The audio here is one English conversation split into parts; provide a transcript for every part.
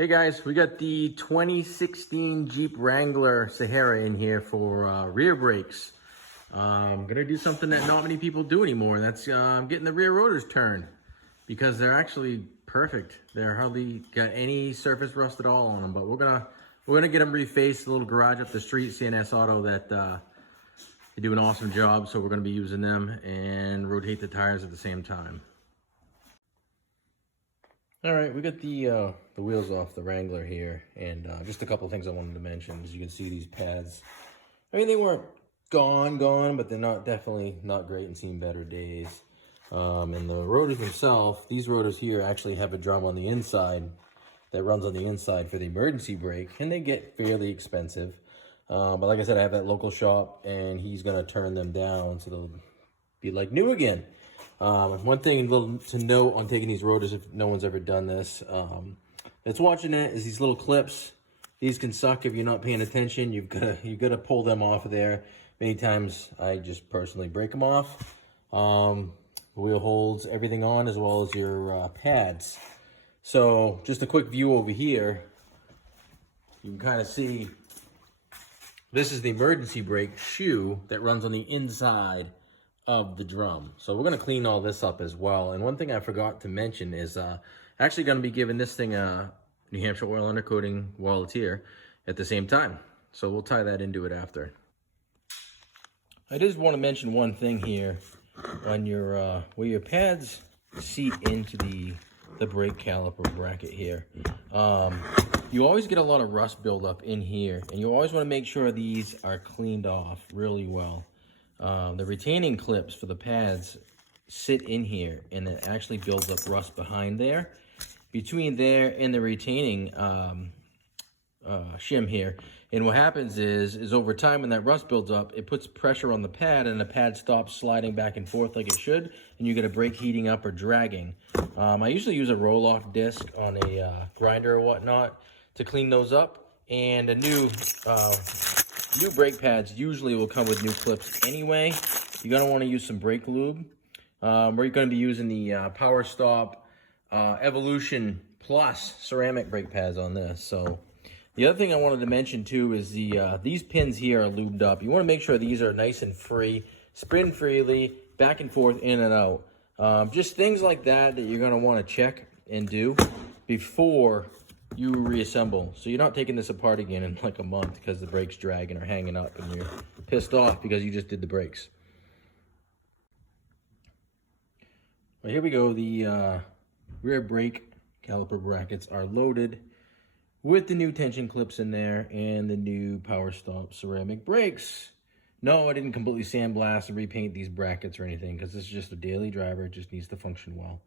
Hey guys, we got the 2016 Jeep Wrangler Sahara in here for rear brakes. I'm gonna do something that not many people do anymore. That's getting the rear rotors turned because they're actually perfect. They're hardly got any surface rust at all on them. But we're gonna get them refaced. A little garage up the street, CNS Auto, that they do an awesome job. So we're gonna be using them and rotate the tires at the same time. All right, we got the wheels off the Wrangler here, and just a couple of things I wanted to mention. As you can see, these pads, I mean, they weren't gone, but they're definitely not great and seen better days. And the rotors themselves, these rotors here actually have a drum on the inside that runs on the inside for the emergency brake, and they get fairly expensive. But like I said, I have that local shop, and he's gonna turn them down so they'll be like new again. One thing to note on taking these rotors, if no one's ever done this, that's watching it, is these little clips. These can suck if you're not paying attention. You've got to pull them off of there. Many times I just personally break them off. The wheel holds everything on as well as your pads. So just a quick view over here. You can kind of see this is the emergency brake shoe that runs on the inside of the drum. So we're going to clean all this up as well. And one thing I forgot to mention is actually going to be giving this thing a New Hampshire oil undercoating while it's here at the same time. So we'll tie that into it after. I just want to mention one thing here on your where your pads seat into the brake caliper bracket here. You always get a lot of rust buildup in here, and you always want to make sure these are cleaned off really well. The retaining clips for the pads sit in here, and it actually builds up rust behind there. Between there and the retaining shim here, and what happens is over time when that rust builds up, it puts pressure on the pad, and the pad stops sliding back and forth like it should, and you get a brake heating up or dragging. I usually use a roll-off disc on a grinder or whatnot to clean those up, and a new brake pads usually will come with new clips anyway. You're going to want to use some brake lube. We're going to be using the Power Stop Evolution Plus ceramic brake pads on this. So the other thing I wanted to mention too is these pins here are lubed up. You want to make sure these are nice and free, spin freely, back and forth, in and out. Just things like that you're going to want to check and do before you reassemble, so you're not taking this apart again in like a month because the brakes dragging or hanging up and you're pissed off because you just did the brakes. Well, here we go. The rear brake caliper brackets are loaded with the new tension clips in there and the new Power Stop ceramic brakes. No, I didn't completely sandblast and repaint these brackets or anything because this is just a daily driver. It just needs to function well.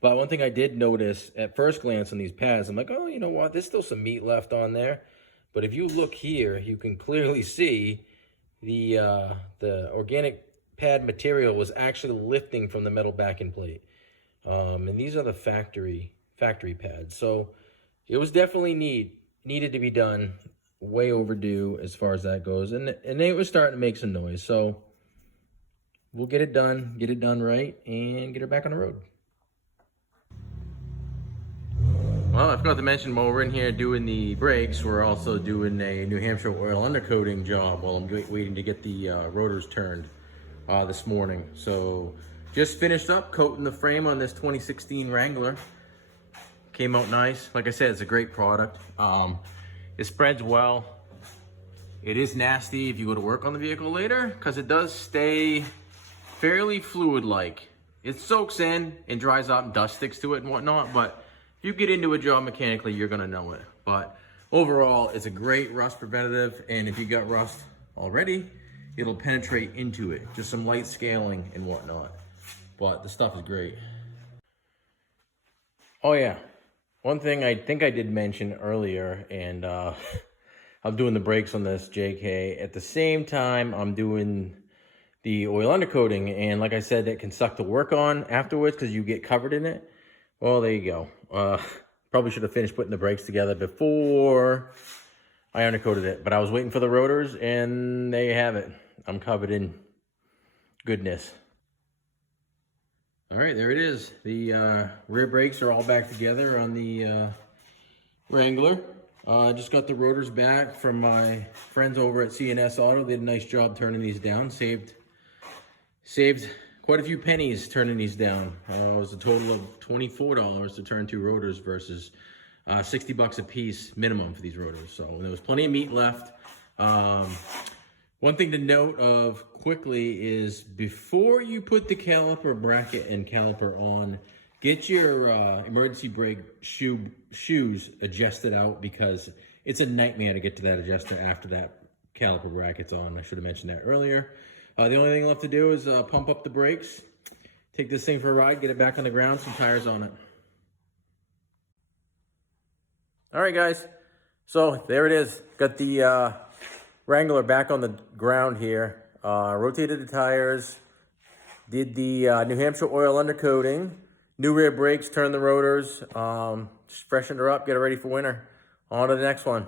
But one thing I did notice at first glance on these pads, I'm like, oh, you know what? There's still some meat left on there. But if you look here, you can clearly see the organic pad material was actually lifting from the metal backing plate. And these are the factory pads. So it was definitely needed to be done. Way overdue as far as that goes. And it was starting to make some noise. So we'll get it done right, and get her back on the road. Well, I forgot to mention, while we're in here doing the brakes, we're also doing a New Hampshire oil undercoating job while I'm waiting to get the rotors turned this morning. So just finished up coating the frame on this 2016 Wrangler. Came out nice. Like I said, it's a great product. It spreads well. It is nasty if you go to work on the vehicle later because it does stay fairly fluid-like. It soaks in and dries out and dust sticks to it and whatnot, but if you get into a job mechanically, you're gonna know it. But overall, it's a great rust preventative, and if you got rust already, it'll penetrate into it. Just some light scaling and whatnot. But the stuff is great. Oh yeah, one thing I think I did mention earlier, and I'm doing the brakes on this JK. At the same time, I'm doing the oil undercoating, and like I said, that can suck to work on afterwards because you get covered in it. Well, there you go. Probably should have finished putting the brakes together before I undercoated it, but I was waiting for the rotors, and there you have it. I'm covered in goodness. All right, there it is. The rear brakes are all back together on the Wrangler. I just got the rotors back from my friends over at CNS Auto. They did a nice job turning these down. Saved quite a few pennies turning these down. It was a total of $24 to turn 2 rotors versus 60 bucks a piece minimum for these rotors. So there was plenty of meat left. One thing to note of quickly is before you put the caliper bracket and caliper on, get your emergency brake shoes adjusted out, because it's a nightmare to get to that adjuster after that caliper bracket's on. I should have mentioned that earlier. The only thing left to do is pump up the brakes, take this thing for a ride, get it back on the ground, some tires on it. All right, guys. So there it is. Got the Wrangler back on the ground here. Rotated the tires, did the New Hampshire oil undercoating, new rear brakes, turned the rotors, just freshened her up, get her ready for winter. On to the next one.